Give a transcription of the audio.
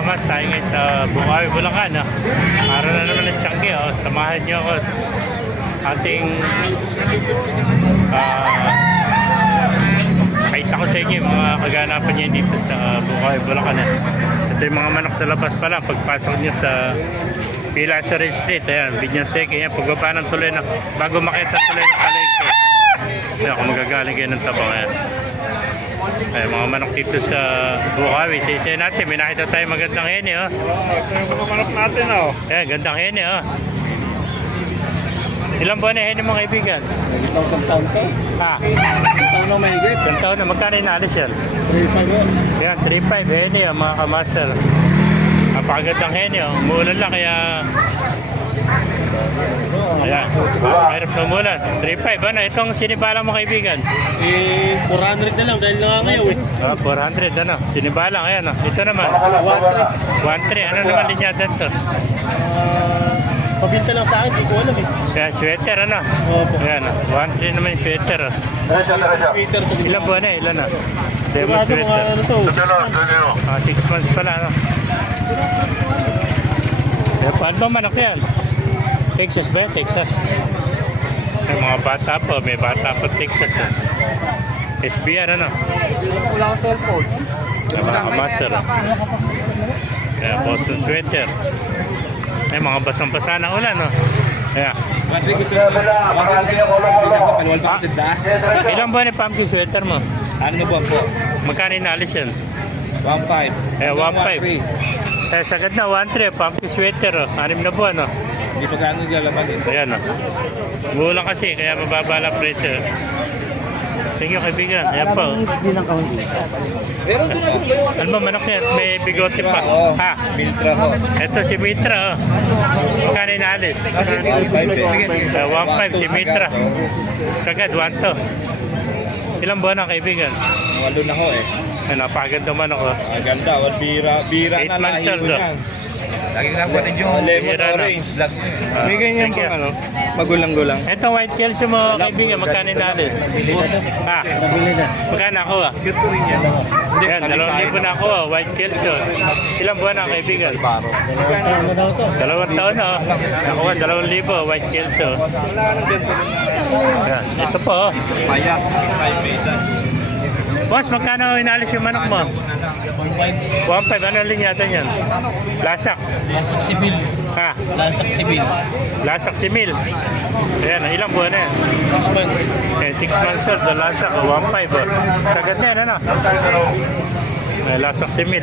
mga kamas, tayo ngayon sa Bukawi, Bulacan. Araw na naman ng Tiangge. Samahan niyo ako ating kahit ako sa inyo yung mga kaganapan niya dito sa Bukawi, Bulacan. Ito yung mga manok sa labas pa lang. Pagpasok niyo sa Pilasari Street, ayan, Binyasek, ayan, pagbaba ng tuloy na, bago makita tuloy ng palengke. Ayan, kung magagaling kayo ng tabang, ayan. Ay, mga manok dito sa Bukawi. Sa natin, may nakita tayo magandang hene, oh. Ito yung manok natin, oh. Ayan, gandang hene, oh. Ilang buwan na hene mo, kaibigan? Ito sa taon to. Ha? Taon na mahigit. Isang taon na, magkano inalis yan? 3-5 yun. Ayan, 3.5 hene, oh, mga kamaster. Napakagandang hene, oh. Umulan lang, kaya... Ayan, mayroon na umulan. 3.5, ano? Itong sinibalang mo, kaibigan? 400 na lang dahil nangangayaw eh. 400, ano? Sinibalang, ayan, oh. Ito naman. 1.3, ano naman linyada ito? Pabinta lang sa akin, di ko alam eh. Kaya sweater, ano? Opo. Ayan, 1.3 naman yung sweater, oh. Sweater to. Ilang buwan na, ilan na? Demo Sigurado mga sweater. ano to, 6 months. 6 months pala, ano? Paano ba manok yan? Texas ba yan? Texas. May mga bata po. May bata po Texas. SBR, ano? Wala akong cellphone. May mga kamaster. Kaya Boston sweater. May mga basang-basa ng ulan, no? Kaya. Ilang buwan yung pumpkin sweater mo? Ano na buwan po? Magkano inalis yan? 1.5. Eh, 1.5. Eh, sagad na, 1.3. Pumpkin sweater, oh. 6 na buwan, no? Hindi pa gano'n nilalaman eh. Ayan, oh. Bulang kasi, kaya mababa lang presyo. Thank you, kaibigan. Ayan po. Pero doon na doon. Ano ba manok yan? May bigote pa. Ha? Filtra ho. Ito si Mitra, oh. Magkano inaalis? 1.5 si Mitra. Sagad, 1.2. Ilang buwan na, kaibigan? Walo na ho eh. Napaganda manok, oh. Maganda, bira 8 na months lahi old, mo oh. yan. Lagi lang pa rin yung lemon Bira na. orange. May ganyan Thank you. pang ano, magulang-gulang. Ito, white calcium mo, kaibigan. Magkano inaalis? Ha? Nabili na. Magkano ako, ah? Cute po rin yan. Yan, 2,000 na ako, ah. White calcium. Ilang buwan na, kaibigan? Ano daw to? 2 taon na, oh. Ako, 2,000, white calcium. Wala nang ganito. Yan. Ito po, oh. Payak, 5 meters. Boss, magkano inalis yung manok mo? 1.5. Ano linyata niyan? Lasak. Lasak sibil. Ha? Lasak sibil. Lasak si Mil. Ayan, ilang buwan na yan? 6 months. Eh, 6 months old, lasak, 1.5. Sagad na yan, ano? Lasak si Mil.